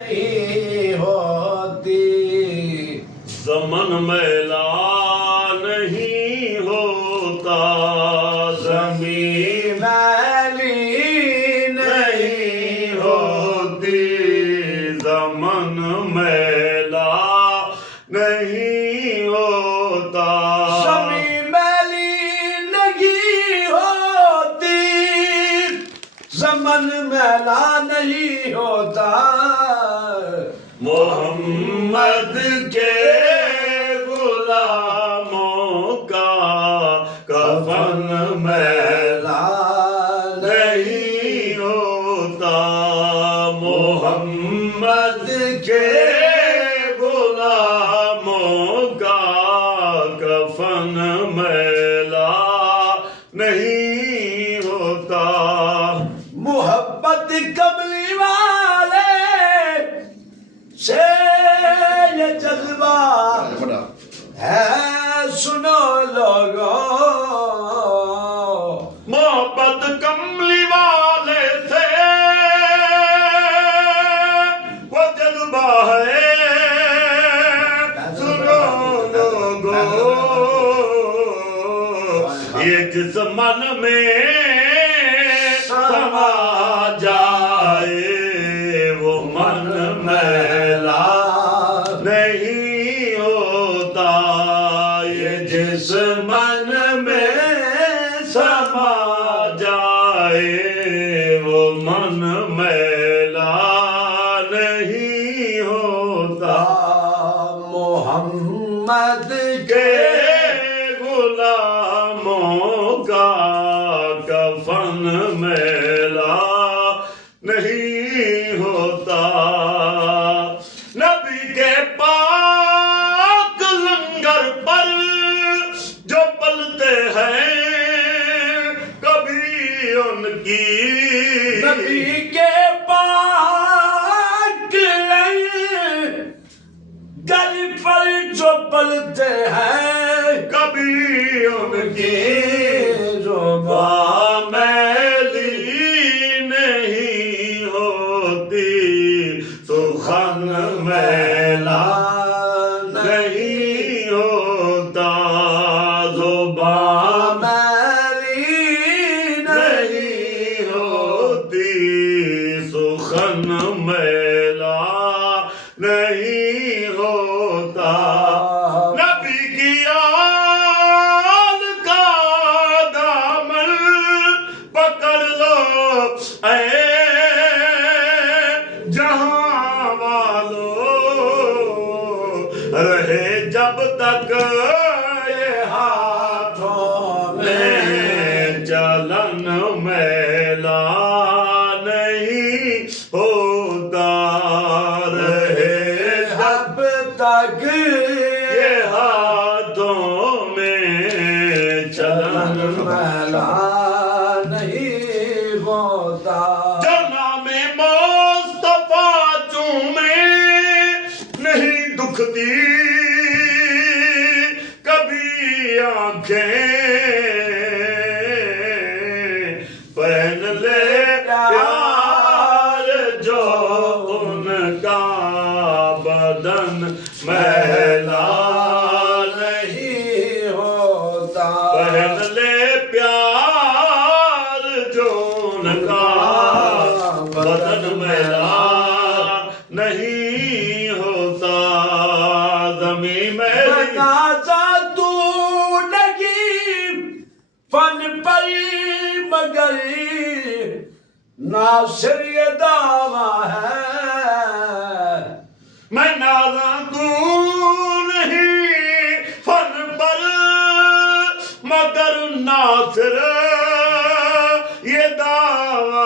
نہیں ہوتی، زمن میلا نہیں ہوتا، زمین میلی نہیں ہوتی، زمن میلا نہیں ہوتا، زمین میلی نہیں ہوتی، زمن میلا نہیں ہوتا، محمد کے غلاموں کا کفن میلا نہیں ہوتا، محمد کے غلاموں کا کفن میلا نہیں ہوتا، محبت کملی والے سے یہ جذبہ ہے، سنو لوگوں، محبت کملی والے سے وہ جذبہ ہے، سنو لوگو، یہ جس من میں سما جائے وہ من میلا نہیں ہوتا، یہ جس من میں سما جائے وہ من میلا نہیں ہوتا، محمد کے غلاموں کا کفن میلا نہیں ہوتا، نبی کے پاک لنگر پر جو پلتے ہیں کبھی ان کی نبی کے پاک لنگر پر جو پلتے ہیں، کبھی ان کی زبان میلی نہیں ہوتی، سخن میلا نہیں ہوتا، زبان میلی نہیں ہوتی، سخن میلا نہیں ہوتا، نبی کی آل کا دامن پکڑ لو اے جہاں والو، رہے جب تک یہ ہاتھوں میں چلن میلا نہیں ہوتا، رہے اب تک یہ ہاتھوں میں چلن میلا نہیں ہوتا، جو نام مصطفیٰ چومے نہیں دکھتی کبھی آنکھیں، پہن لے پیار جو ان کا بدن میلا نہیں ہوتا، پہن لے پیار جو ان کا بدن میلا نہیں ہوتا، زمین میں تازہ تو لگی فن پر مگر ناصر یہ دعویٰ ہے، میں نازاں دوں نہیں فن پر مگر ناصر یہ دعویٰ